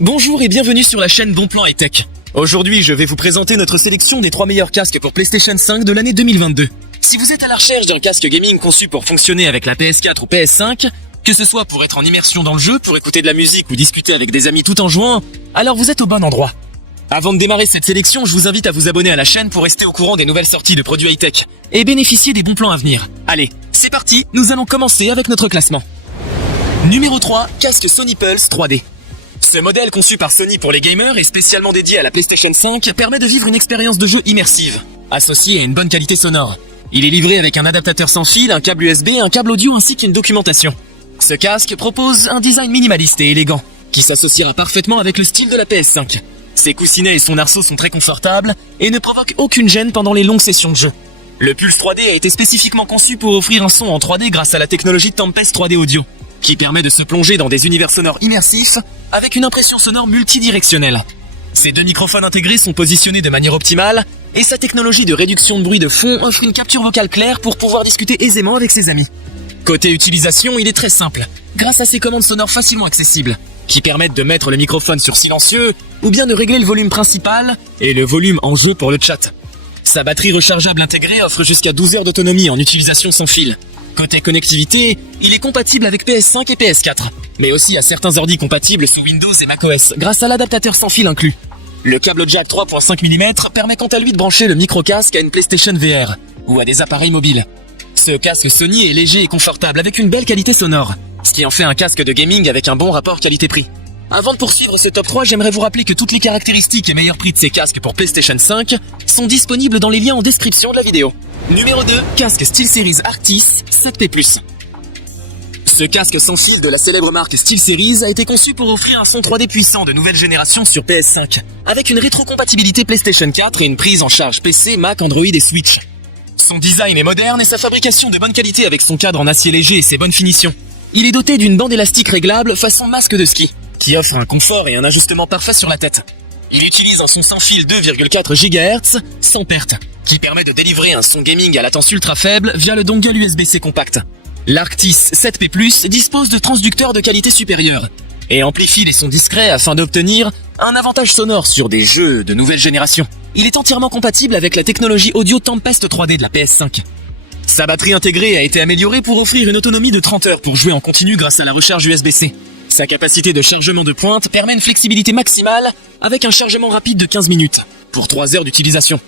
Bonjour et bienvenue sur la chaîne Bonplan High Tech. Aujourd'hui, je vais vous présenter notre sélection des 3 meilleurs casques pour PlayStation 5 de l'année 2022. Si vous êtes à la recherche d'un casque gaming conçu pour fonctionner avec la PS4 ou PS5, que ce soit pour être en immersion dans le jeu, pour écouter de la musique ou discuter avec des amis tout en jouant, alors vous êtes au bon endroit. Avant de démarrer cette sélection, je vous invite à vous abonner à la chaîne pour rester au courant des nouvelles sorties de produits high-tech et bénéficier des bons plans à venir. Allez, c'est parti, nous allons commencer avec notre classement. Numéro 3, casque Sony Pulse 3D. Ce modèle conçu par Sony pour les gamers et spécialement dédié à la PlayStation 5 permet de vivre une expérience de jeu immersive, associée à une bonne qualité sonore. Il est livré avec un adaptateur sans fil, un câble USB, un câble audio ainsi qu'une documentation. Ce casque propose un design minimaliste et élégant, qui s'associera parfaitement avec le style de la PS5. Ses coussinets et son arceau sont très confortables et ne provoquent aucune gêne pendant les longues sessions de jeu. Le Pulse 3D a été spécifiquement conçu pour offrir un son en 3D grâce à la technologie Tempest 3D Audio, qui permet de se plonger dans des univers sonores immersifs avec une impression sonore multidirectionnelle. Ces 2 microphones intégrés sont positionnés de manière optimale et sa technologie de réduction de bruit de fond offre une capture vocale claire pour pouvoir discuter aisément avec ses amis. Côté utilisation, il est très simple, grâce à ses commandes sonores facilement accessibles, qui permettent de mettre le microphone sur silencieux ou bien de régler le volume principal et le volume en jeu pour le chat. Sa batterie rechargeable intégrée offre jusqu'à 12 heures d'autonomie en utilisation sans fil. Côté connectivité, il est compatible avec PS5 et PS4, mais aussi à certains ordi compatibles sous Windows et macOS grâce à l'adaptateur sans fil inclus. Le câble jack 3.5 mm permet quant à lui de brancher le micro-casque à une PlayStation VR ou à des appareils mobiles. Ce casque Sony est léger et confortable avec une belle qualité sonore, ce qui en fait un casque de gaming avec un bon rapport qualité-prix. Avant de poursuivre ce top 3, j'aimerais vous rappeler que toutes les caractéristiques et meilleurs prix de ces casques pour PlayStation 5 sont disponibles dans les liens en description de la vidéo. Numéro 2, casque SteelSeries Arctis 7P+. Ce casque sans fil de la célèbre marque SteelSeries a été conçu pour offrir un son 3D puissant de nouvelle génération sur PS5, avec une rétrocompatibilité PlayStation 4 et une prise en charge PC, Mac, Android et Switch. Son design est moderne et sa fabrication de bonne qualité avec son cadre en acier léger et ses bonnes finitions. Il est doté d'une bande élastique réglable façon masque de ski, qui offre un confort et un ajustement parfait sur la tête. Il utilise un son sans fil 2,4 GHz sans perte, qui permet de délivrer un son gaming à latence ultra faible via le dongle USB-C compact. L'Arctis 7P+, dispose de transducteurs de qualité supérieure et amplifie les sons discrets afin d'obtenir un avantage sonore sur des jeux de nouvelle génération. Il est entièrement compatible avec la technologie audio Tempest 3D de la PS5. Sa batterie intégrée a été améliorée pour offrir une autonomie de 30 heures pour jouer en continu grâce à la recharge USB-C. Sa capacité de chargement de pointe permet une flexibilité maximale avec un chargement rapide de 15 minutes pour 3 heures d'utilisation.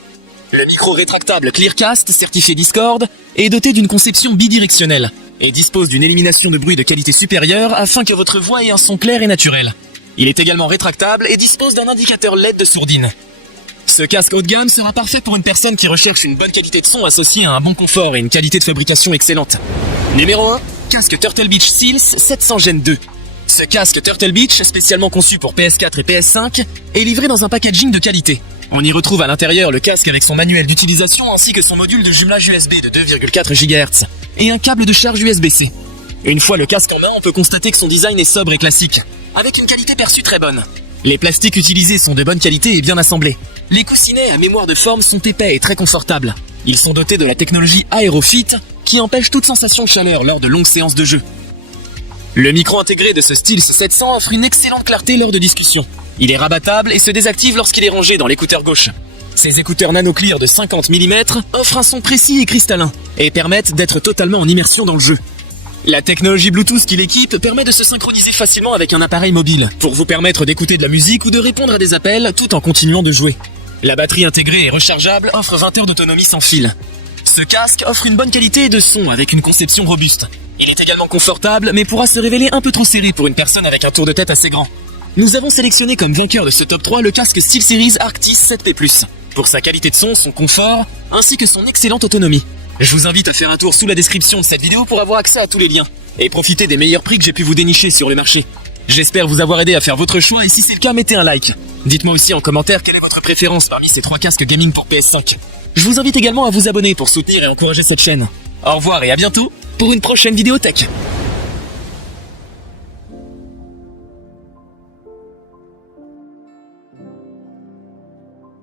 Le micro rétractable Clearcast, certifié Discord, est doté d'une conception bidirectionnelle et dispose d'une élimination de bruit de qualité supérieure afin que votre voix ait un son clair et naturel. Il est également rétractable et dispose d'un indicateur LED de sourdine. Ce casque haut de gamme sera parfait pour une personne qui recherche une bonne qualité de son associée à un bon confort et une qualité de fabrication excellente. Numéro 1, casque Turtle Beach Seals 700 Gen 2. Ce casque Turtle Beach, spécialement conçu pour PS4 et PS5, est livré dans un packaging de qualité. On y retrouve à l'intérieur le casque avec son manuel d'utilisation ainsi que son module de jumelage USB de 2,4 GHz et un câble de charge USB-C. Une fois le casque en main, on peut constater que son design est sobre et classique, avec une qualité perçue très bonne. Les plastiques utilisés sont de bonne qualité et bien assemblés. Les coussinets à mémoire de forme sont épais et très confortables. Ils sont dotés de la technologie Aerofit qui empêche toute sensation de chaleur lors de longues séances de jeu. Le micro intégré de ce Steels 700 offre une excellente clarté lors de discussions. Il est rabattable et se désactive lorsqu'il est rangé dans l'écouteur gauche. Ces écouteurs nano clear de 50 mm offrent un son précis et cristallin et permettent d'être totalement en immersion dans le jeu. La technologie Bluetooth qui l'équipe permet de se synchroniser facilement avec un appareil mobile pour vous permettre d'écouter de la musique ou de répondre à des appels tout en continuant de jouer. La batterie intégrée et rechargeable offre 20 heures d'autonomie sans fil. Ce casque offre une bonne qualité de son avec une conception robuste. Il est également confortable mais pourra se révéler un peu trop serré pour une personne avec un tour de tête assez grand. Nous avons sélectionné comme vainqueur de ce top 3 le casque SteelSeries Arctis 7P+, pour sa qualité de son, son confort, ainsi que son excellente autonomie. Je vous invite à faire un tour sous la description de cette vidéo pour avoir accès à tous les liens, et profiter des meilleurs prix que j'ai pu vous dénicher sur le marché. J'espère vous avoir aidé à faire votre choix et si c'est le cas, mettez un like. Dites-moi aussi en commentaire quelle est votre préférence parmi ces 3 casques gaming pour PS5. Je vous invite également à vous abonner pour soutenir et encourager cette chaîne. Au revoir et à bientôt pour une prochaine vidéo tech.